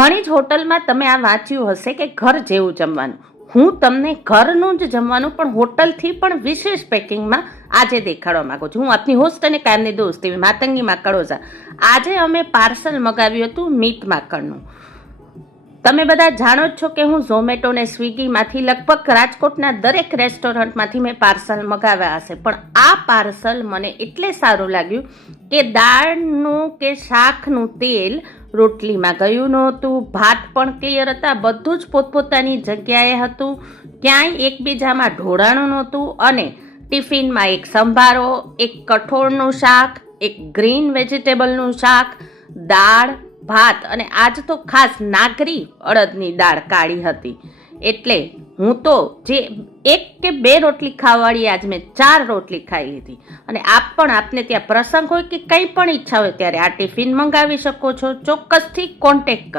ઘણી જ હોટલમાં તમે આ વાંચ્યું હશે કે ઘર જેવું જમવાનું. હું તમને ઘરનું જ જમવાનું પણ હોટલથી પણ વિશેષ પેકિંગમાં આજે દેખાડવા માંગુ છું. હું આપની હોસ્ટ અને કાયમની દોસ્ત એવી માતંગી માકડોઝા. આજે અમે પાર્સલ મગાવ્યું હતું મીટ માકડનું. તમે બધા જાણો જ છો કે હું ઝોમેટો ને સ્વિગીમાંથી લગભગ રાજકોટના દરેક રેસ્ટોરન્ટમાંથી મેં પાર્સલ મગાવ્યા હશે, પણ આ પાર્સલ મને એટલે સારું લાગ્યું કે દાળનું કે શાકનું તેલ રોટલીમાં ગયું નહોતું, ભાત પણ ક્લિયર હતા, બધું જ પોતપોતાની જગ્યાએ હતું, ક્યાંય એકબીજામાં ઢોળાણું નહોતું. અને ટિફિનમાં એક સંભારો, એક કઠોળનું શાક, એક ગ્રીન વેજીટેબલનું શાક, દાળ, ભાત અને આજ તો ખાસ નાગરી અડદની દાળ કાળી હતી. એટલે હું તો જે 1 કે 2 રોટલી ખાવાળી આજ મેં 4 રોટલી ખાઈ લીધી. અને આપ પણ આપને ત્યાં પ્રસંગ હોય કે કંઈ પણ ઈચ્છા હોય ત્યારે આ ટિફિન મંગાવી શકો છો. ચોક્કસથી કોન્ટેક્ટ કરો.